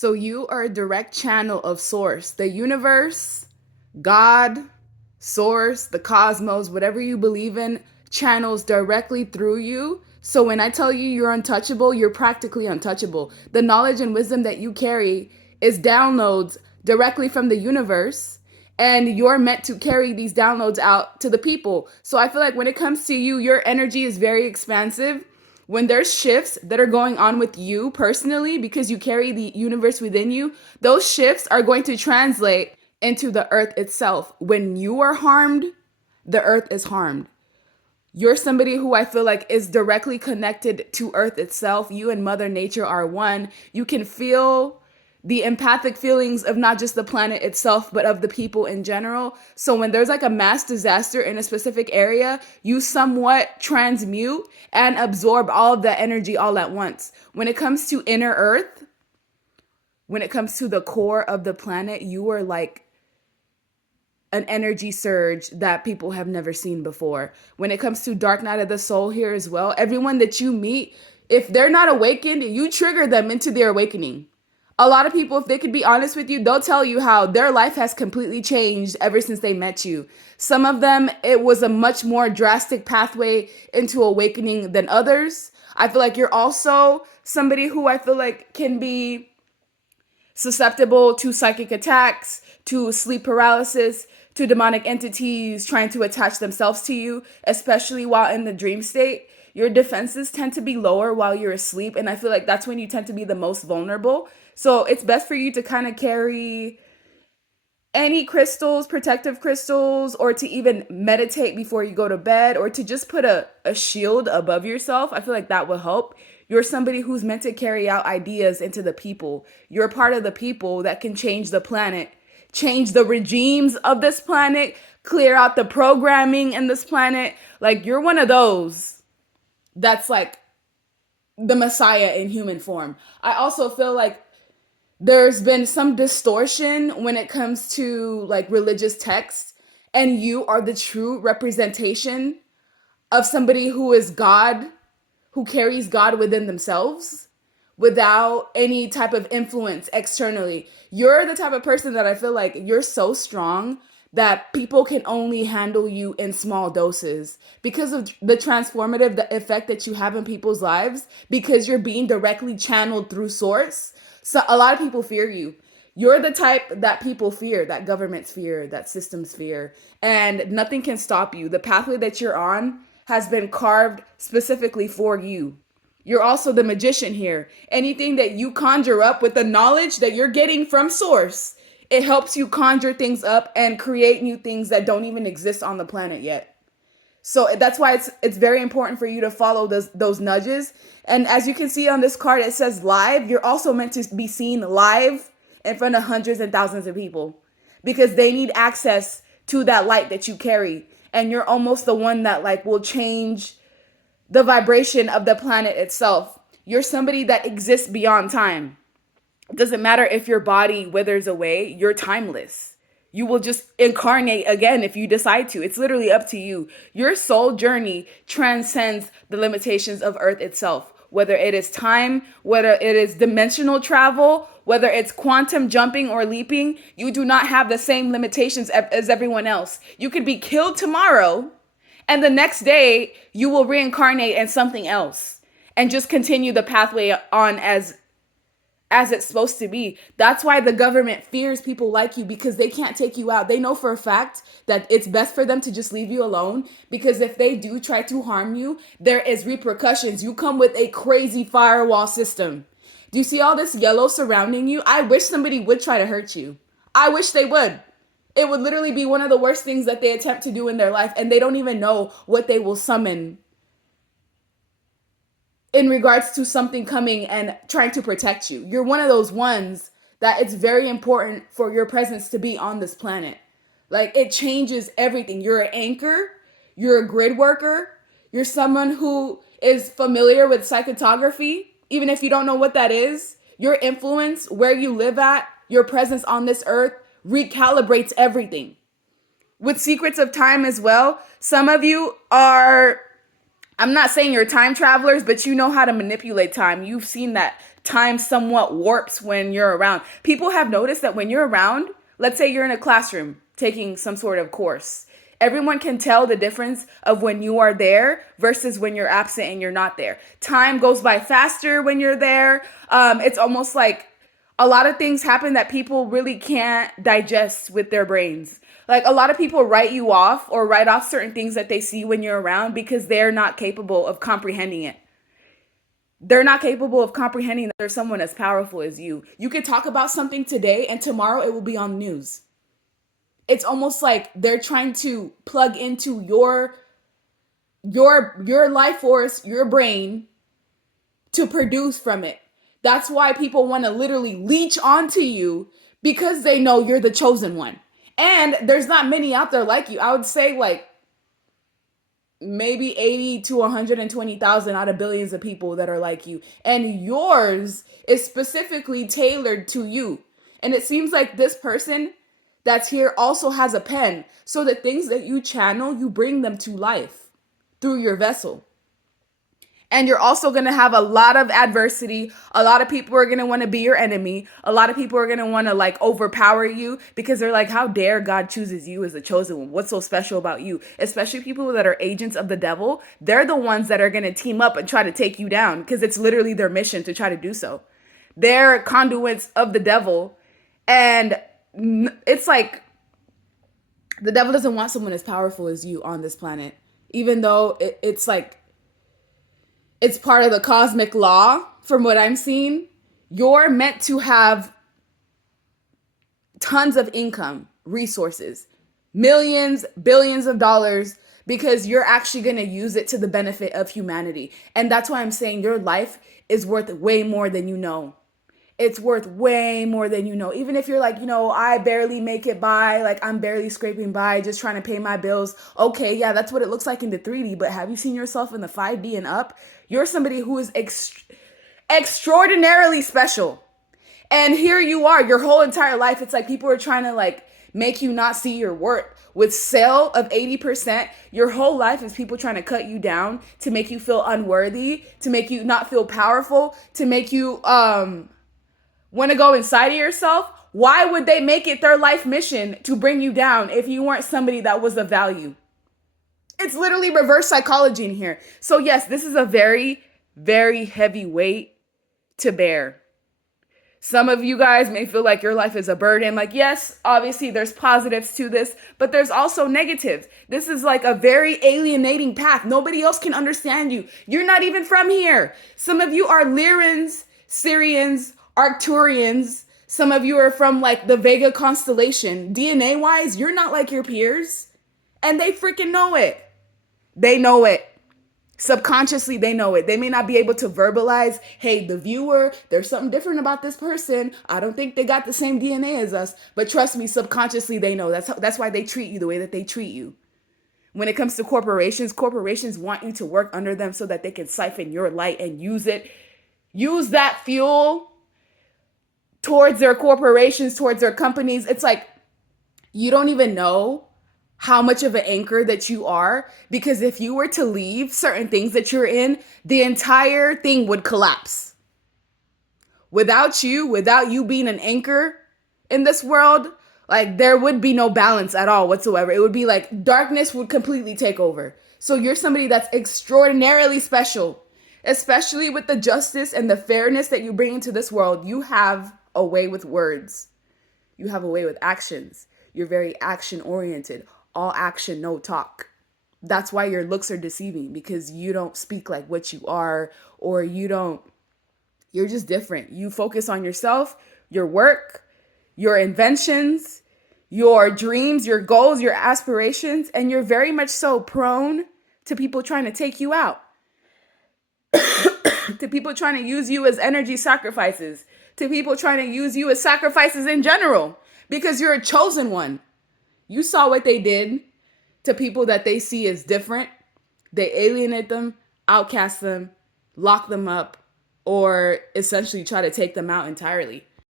So you are a direct channel of source. The universe, God, source, the cosmos, whatever you believe in, channels directly through you. So when I tell you you're untouchable, you're practically untouchable. The knowledge and wisdom that you carry is downloads directly from the universe. And you're meant to carry these downloads out to the people. So I feel like when it comes to you, your energy is very expansive. When there's shifts that are going on with you personally, because you carry the universe within you, those shifts are going to translate into the earth itself. When you are harmed, the earth is harmed. You're somebody who I feel like is directly connected to earth itself. You and Mother Nature are one. You can feel the empathic feelings of not just the planet itself, but of the people in general. So when there's like a mass disaster in a specific area, you somewhat transmute and absorb all of that energy all at once. When it comes to inner earth, when it comes to the core of the planet, you are like an energy surge that people have never seen before. When it comes to dark night of the soul here as well, everyone that you meet, if they're not awakened, you trigger them into their awakening. A lot of people, if they could be honest with you, they'll tell you how their life has completely changed ever since they met you. Some of them, it was a much more drastic pathway into awakening than others. I feel like you're also somebody who I feel like can be susceptible to psychic attacks, to sleep paralysis, to demonic entities trying to attach themselves to you, especially while in the dream state. Your defenses tend to be lower while you're asleep, and I feel like that's when you tend to be the most vulnerable. So it's best for you to kind of carry any crystals, protective crystals, or to even meditate before you go to bed, or to just put a shield above yourself. I feel like that will help. You're somebody who's meant to carry out ideas into the people. You're part of the people that can change the planet, change the regimes of this planet, clear out the programming in this planet. Like, you're one of those that's like the Messiah in human form. I also feel like there's been some distortion when it comes to like religious texts, and you are the true representation of somebody who is God, who carries God within themselves without any type of influence externally. You're the type of person that I feel like you're so strong that people can only handle you in small doses because of the transformative the effect that you have in people's lives, because you're being directly channeled through source. So a lot of people fear you. You're the type that people fear, that governments fear, that systems fear, and nothing can stop you. The pathway that you're on has been carved specifically for you. You're also the magician here. Anything that you conjure up with the knowledge that you're getting from source, it helps you conjure things up and create new things that don't even exist on the planet yet. So that's why it's very important for you to follow those nudges. And as you can see on this card, it says live. You're also meant to be seen live in front of hundreds and thousands of people, because they need access to that light that you carry. And you're almost the one that like will change the vibration of the planet itself. You're somebody that exists beyond time. It doesn't matter if your body withers away, you're timeless. You will just incarnate again if you decide to. It's literally up to you. Your soul journey transcends the limitations of Earth itself, whether it is time, whether it is dimensional travel, whether it's quantum jumping or leaping. You do not have the same limitations as everyone else. You could be killed tomorrow, and the next day you will reincarnate in something else and just continue the pathway on as it's supposed to be. That's why the government fears people like you, because they can't take you out. They know for a fact that it's best for them to just leave you alone, because if they do try to harm you, there is repercussions. You come with a crazy firewall system. Do you see all this yellow surrounding you? I wish somebody would try to hurt you. I wish they would. It would literally be one of the worst things that they attempt to do in their life, and they don't even know what they will summon in regards to something coming and trying to protect you. You're one of those ones that it's very important for your presence to be on this planet. Like, it changes everything. You're an anchor, you're a grid worker, you're someone who is familiar with psychotography, even if you don't know what that is. Your influence, where you live at, your presence on this earth recalibrates everything. With Secrets of Time as well, some of you are, I'm not saying you're time travelers, but you know how to manipulate time. You've seen that time somewhat warps when you're around. People have noticed that when you're around, let's say you're in a classroom taking some sort of course, everyone can tell the difference of when you are there versus when you're absent and you're not there. Time goes by faster when you're there. It's almost like a lot of things happen that people really can't digest with their brains. Like a lot of people write you off or write off certain things that they see when you're around because they're not capable of comprehending it. They're not capable of comprehending that there's someone as powerful as you. You could talk about something today and tomorrow it will be on the news. It's almost like they're trying to plug into your life force, your brain, to produce from it. That's why people want to literally leech onto you, because they know you're the chosen one. And there's not many out there like you. I would say like maybe 80 to 120,000 out of billions of people that are like you. And yours is specifically tailored to you. And it seems like this person that's here also has a pen. So the things that you channel, you bring them to life through your vessel. And you're also going to have a lot of adversity. A lot of people are going to want to be your enemy. A lot of people are going to want to like overpower you because they're like, how dare God chooses you as the chosen one? What's so special about you? Especially people that are agents of the devil. They're the ones that are going to team up and try to take you down because it's literally their mission to try to do so. They're conduits of the devil. And it's like the devil doesn't want someone as powerful as you on this planet, even though it's like, it's part of the cosmic law. From what I'm seeing, you're meant to have tons of income, resources, millions, billions of dollars, because you're actually going to use it to the benefit of humanity. And that's why I'm saying your life is worth way more than you know. It's worth way more than you know. Even if you're like, I barely make it by, like I'm barely scraping by, just trying to pay my bills. Okay, yeah, that's what it looks like in the 3D. But have you seen yourself in the 5D and up? You're somebody who is extraordinarily special. And here you are, your whole entire life. It's like people are trying to like make you not see your worth. With sale of 80%, your whole life is people trying to cut you down, to make you feel unworthy, to make you not feel powerful, to make you want to go inside of yourself. Why would they make it their life mission to bring you down if you weren't somebody that was of value? It's literally reverse psychology in here. So yes, this is a very, very heavy weight to bear. Some of you guys may feel like your life is a burden. Like, yes, obviously there's positives to this, but there's also negatives. This is like a very alienating path. Nobody else can understand you. You're not even from here. Some of you are Lyrans, Syrians, Arcturians. Some of you are from like the Vega constellation. DNA wise, you're not like your peers. And they freaking know it. They know it. Subconsciously, they know it. They may not be able to verbalize, hey, the viewer, there's something different about this person. I don't think they got the same DNA as us. But trust me, subconsciously, they know. That's why they treat you the way that they treat you. When it comes to corporations want you to work under them so that they can siphon your light and use it. Use that fuel towards their corporations, towards their companies. It's like you don't even know how much of an anchor that you are, because if you were to leave certain things that you're in, the entire thing would collapse. Without you being an anchor in this world, like there would be no balance at all whatsoever. It would be like darkness would completely take over. So you're somebody that's extraordinarily special, especially with the justice and the fairness that you bring into this world. You have a way with words. You have a way with actions. You're very action oriented. All action, no talk. That's why your looks are deceiving, because you don't speak like what you are, or you're just different. You focus on yourself, your work, your inventions, your dreams, your goals, your aspirations, and you're very much so prone to people trying to take you out, to people trying to use you as energy sacrifices, to people trying to use you as sacrifices in general, because you're a chosen one. You saw what they did to people that they see as different. They alienate them, outcast them, lock them up, or essentially try to take them out entirely.